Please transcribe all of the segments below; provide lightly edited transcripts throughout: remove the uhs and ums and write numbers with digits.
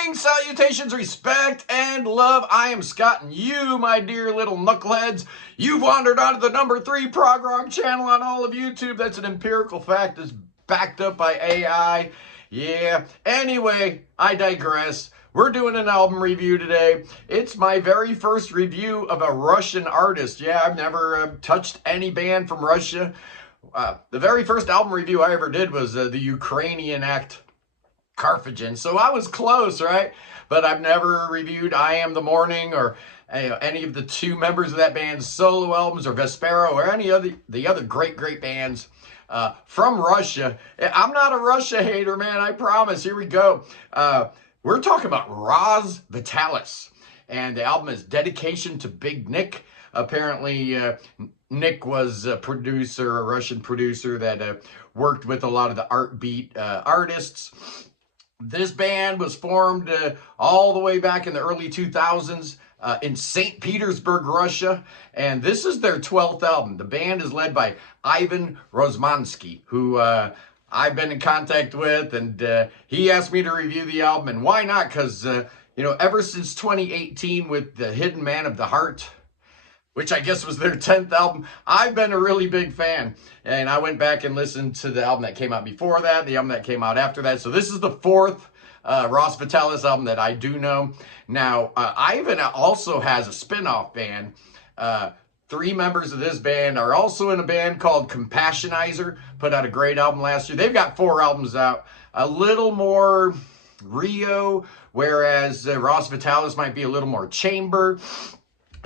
Greetings, salutations, respect, and love. I am Scott, and you, my dear little knuckleheads, you've wandered onto the #3 prog rock channel on all of YouTube. That's an empirical fact that's backed up by AI. Yeah, anyway, I digress. We're doing an album review today. It's my very first review of a Russian artist. Yeah, I've never touched any band from Russia. The very first album review I ever did was the Ukrainian act Carphagen. So I was close, right? But I've never reviewed I Am the Morning or any of the two members of that band's solo albums or Vespero or any of the other great bands from Russia. I'm not a Russia hater, man. I promise. Here we go. We're talking about Roz Vitalis. And the album is Dedication to Big Nick. Apparently, Nick was a producer, a Russian producer that worked with a lot of the art beat artists. This band was formed all the way back in the early 2000s in St. Petersburg, Russia. And this is their 12th album. The band is led by Ivan Rozmansky, who I've been in contact with. And he asked me to review the album. And why not? Because, you know, ever since 2018 with The Hidden Man of the Heart, which I guess was their 10th album, I've been a really big fan. And I went back and listened to the album that came out before that, the album that came out after that. So this is the fourth Roz Vitalis album that I do know. Now, Ivan also has a spin-off band. 3 members of this band are also in a band called Compassionator, put out a great album last year. They've got 4 albums out, a little more Rio, whereas Roz Vitalis might be a little more chamber.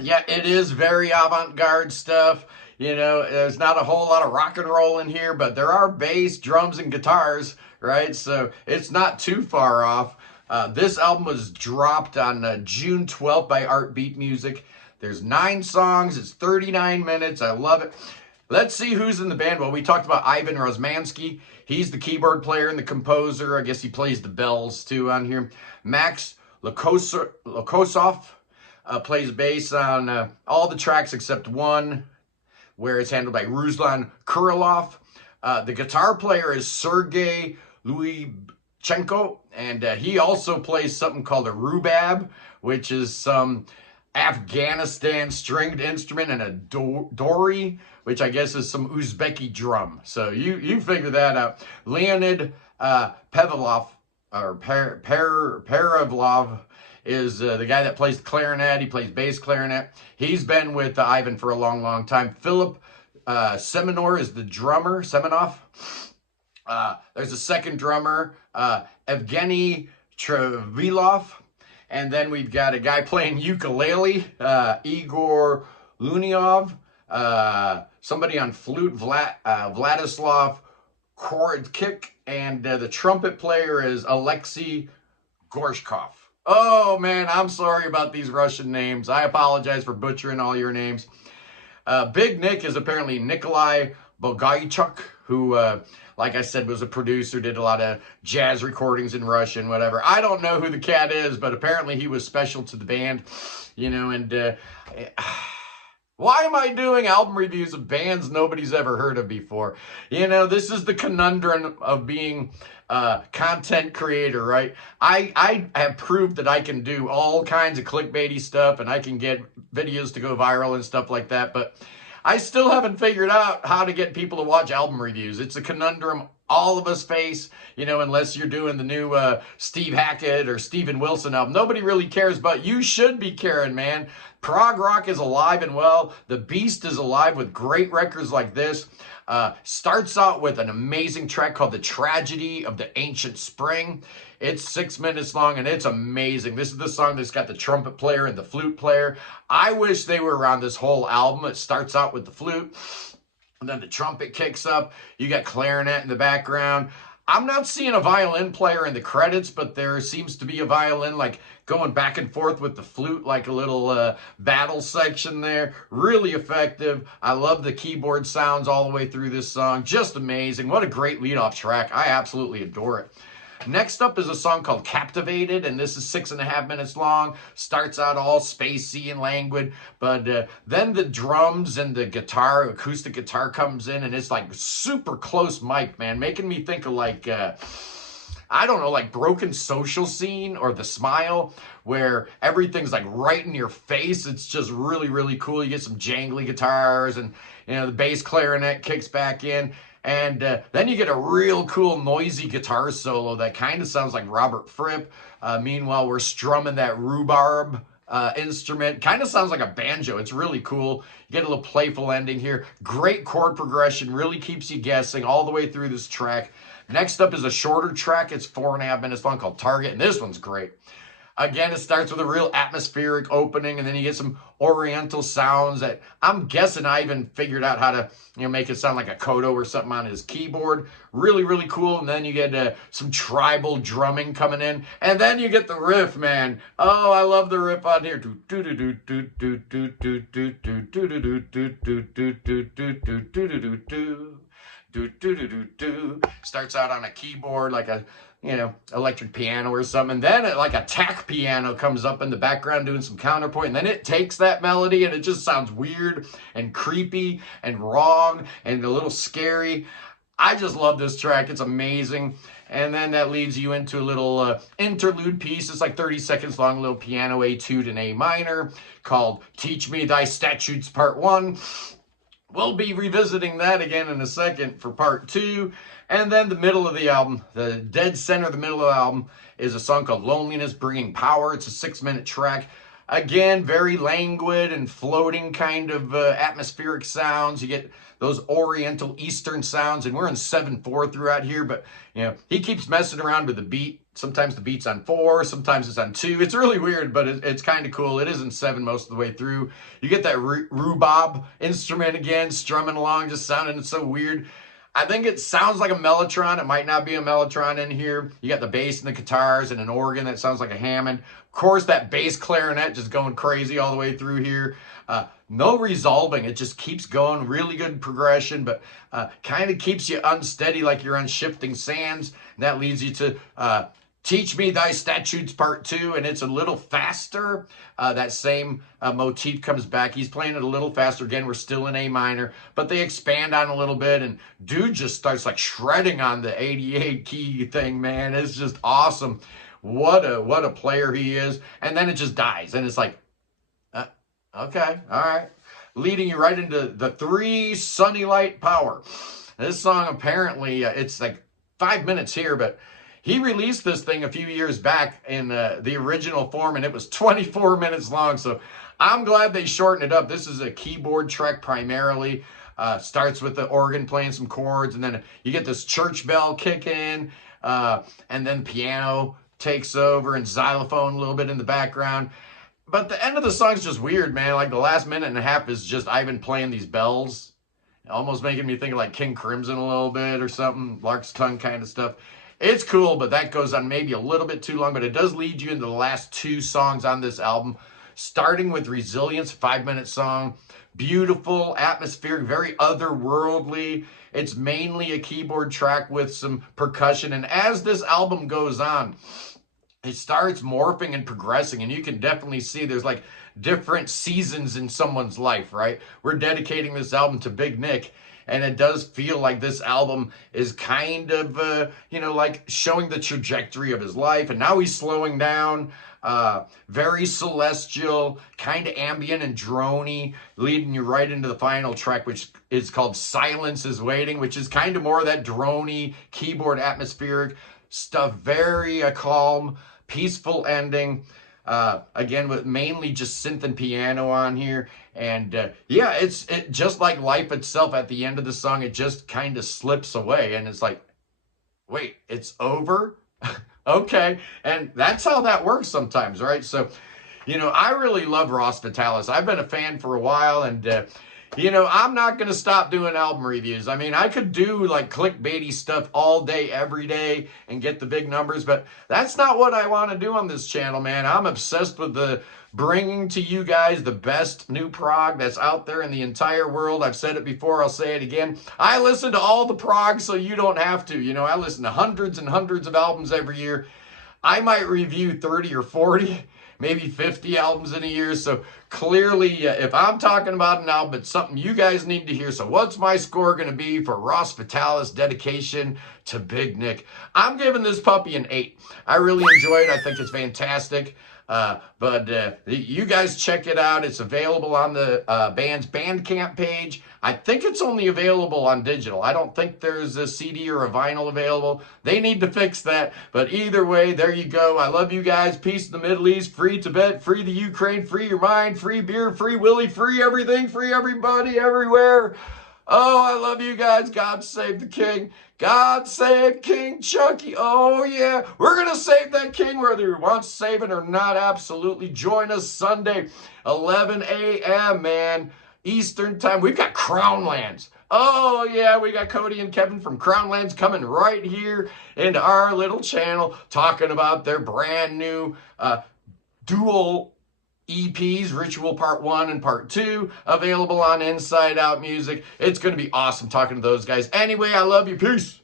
Yeah, it is very avant-garde stuff. You know, there's not a whole lot of rock and roll in here, but there are bass, drums, and guitars, right? So it's not too far off. This album was dropped on June 12th by Art Beat Music. There's 9 songs. It's 39 minutes. I love it. Let's see who's in the band. Well, we talked about Ivan Rozmansky. He's the keyboard player and the composer. I guess he plays the bells, too, on here. Max Lokosov plays bass on all the tracks except one, where it's handled by Ruslan Kurilov. The guitar player is Sergei Luichenko, and he also plays something called a rubab, which is some Afghanistan stringed instrument, and a dori, which I guess is some Uzbeki drum. So you figure that out. Leonid Pavlov, or Paravlov, is the guy that plays the clarinet. He plays bass clarinet. He's been with Ivan for a long time. Philip Semenov is the drummer, Semenov. There's a second drummer, Evgeny Trevilov. And then we've got a guy playing ukulele, Igor Luniov. Somebody on flute, Vladislav Korodkik. And the trumpet player is Alexei Gorshkov. Oh, man, I'm sorry about these Russian names. I apologize for butchering all your names. Big Nick is apparently Nikolai Bogaychuk, who, like I said, was a producer, did a lot of jazz recordings in Russian, whatever. I don't know who the cat is, but apparently he was special to the band, you know, and why am I doing album reviews of bands nobody's ever heard of before? You know, this is the conundrum of being content creator, right? I have proved that I can do all kinds of clickbaity stuff, and I can get videos to go viral and stuff like that, but I still haven't figured out how to get people to watch album reviews. It's a conundrum all of us face, you know, unless you're doing the new Steve Hackett or Steven Wilson album. Nobody really cares, but you should be caring, man. Prog rock is alive and well. The beast is alive with great records like this. Starts out with an amazing track called The Tragedy of the Ancient Spring. It's 6 minutes long, and it's amazing. This is the song that's got the trumpet player and the flute player. I wish they were around this whole album. It starts out with the flute, and then the trumpet kicks up. You got clarinet in the background. I'm not seeing a violin player in the credits, but there seems to be a violin like going back and forth with the flute, like a little battle section there. Really effective. I love the keyboard sounds all the way through this song. Just amazing. What a great lead-off track. I absolutely adore it. Next up is a song called Captivated, and this is 6.5 minutes long. Starts out all spacey and languid, but then the drums and the guitar, acoustic guitar comes in, and it's like super close mic, man, making me think of like I don't know, like Broken Social Scene or The Smile, where everything's like right in your face. It's just really, really cool. You get some jangly guitars and, you know, the bass clarinet kicks back in. And then you get a real cool noisy guitar solo that kind of sounds like Robert Fripp. Meanwhile, we're strumming that rhubarb instrument. Kind of sounds like a banjo. It's really cool. You get a little playful ending here. Great chord progression. Really keeps you guessing all the way through this track. Next up is a shorter track. It's 4.5 minutes long, called Target. And this one's great. Again, it starts with a real atmospheric opening, and then you get some oriental sounds that I'm guessing Ivan figured out how to, you know, make it sound like a koto or something on his keyboard. Really, really cool. And then you get some tribal drumming coming in, and then you get the riff, man. Oh, I love the riff on here. Starts out on a keyboard like a, you know, electric piano or something. And then like a tack piano comes up in the background doing some counterpoint. And then it takes that melody and it just sounds weird and creepy and wrong and a little scary. I just love this track. It's amazing. And then that leads you into a little interlude piece. It's like 30 seconds long, a little piano etude in A minor called Teach Me Thy Statutes Part 1. We'll be revisiting that again in a second for part 2. And then the middle of the album, the dead center of the middle of the album, is a song called Loneliness Bringing Power. It's a 6-minute track. Again, very languid and floating kind of atmospheric sounds. You get those Oriental Eastern sounds, and we're in 7/4 throughout here, but you know, he keeps messing around with the beat. Sometimes the beat's on 4, sometimes it's on 2. It's really weird, but it's kind of cool. It is in 7 most of the way through. You get that rhubarb instrument again, strumming along, just sounding so weird. I think it sounds like a mellotron. It might not be a mellotron in here. You got the bass and the guitars and an organ that sounds like a Hammond. Of course, that bass clarinet just going crazy all the way through here. No resolving. It just keeps going. Really good progression, but kind of keeps you unsteady like you're on shifting sands. And that leads you to Teach Me Thy Statutes Part 2, and it's a little faster. That same motif comes back. He's playing it a little faster. Again, we're still in A minor, but they expand on a little bit, and dude just starts like shredding on the 88 key thing, man. It's just awesome. What a player he is. And then it just dies, and it's like, okay, all right. Leading you right into the 3 Sunny Light Power. This song, apparently, it's like 5 minutes here, but he released this thing a few years back in the original form, and it was 24 minutes long. So I'm glad they shortened it up. This is a keyboard track primarily. Starts with the organ playing some chords, and then you get this church bell kick in, and then piano takes over, and xylophone a little bit in the background. But the end of the song's just weird, man. Like the last minute and a half is just Ivan playing these bells, almost making me think of like King Crimson a little bit or something, Lark's Tongue kind of stuff. It's cool, but that goes on maybe a little bit too long, but it does lead you into the last 2 songs on this album, starting with Resilience, 5-minute song. Beautiful, atmospheric, very otherworldly. It's mainly a keyboard track with some percussion, and as this album goes on, it starts morphing and progressing, and you can definitely see there's like different seasons in someone's life, right? We're dedicating this album to Big Nick, and it does feel like this album is kind of, you know, like showing the trajectory of his life. And now he's slowing down, very celestial, kind of ambient and droney, leading you right into the final track, which is called Silence is Waiting, which is kind of more of that droney, keyboard atmospheric stuff. Very calm, peaceful ending. Again, with mainly just synth and piano on here. And yeah, it's just like life itself. At the end of the song, it just kind of slips away, and it's like, wait, it's over? Okay. And that's how that works sometimes, right? So, you know, I really love Roz Vitalis. I've been a fan for a while, and you know, I'm not going to stop doing album reviews. I mean, I could do like clickbaity stuff all day, every day, and get the big numbers, but that's not what I want to do on this channel, man. I'm obsessed with bringing to you guys the best new prog that's out there in the entire world. I've said it before, I'll say it again. I listen to all the prog so you don't have to. You know, I listen to hundreds and hundreds of albums every year. I might review 30 or 40, maybe 50 albums in a year. So clearly, if I'm talking about an album, it's something you guys need to hear. So what's my score going to be for Roz Vitalis' dedication to Big Nick? I'm giving this puppy an 8. I really enjoy it. I think it's fantastic. But you guys check it out. It's available on the band's Bandcamp page. I think it's only available on digital. I don't think there's a CD or a vinyl available. They need to fix that. But either way, there you go. I love you guys. Peace in the Middle East. Free Tibet. Free the Ukraine. Free your mind. Free beer. Free Willie. Free everything. Free everybody. Everywhere. Oh, I love you guys. God save the king. God save King Chunky. Oh, yeah. We're going to save that king whether you want saving or not. Absolutely. Join us Sunday, 11 a.m., man. Eastern time. We've got Crown Lands. Oh, yeah. We got Cody and Kevin from Crown Lands coming right here into our little channel talking about their brand new dual EPs, Ritual Part 1 and Part 2, available on Inside Out Music. It's going to be awesome talking to those guys. Anyway, I love you. Peace.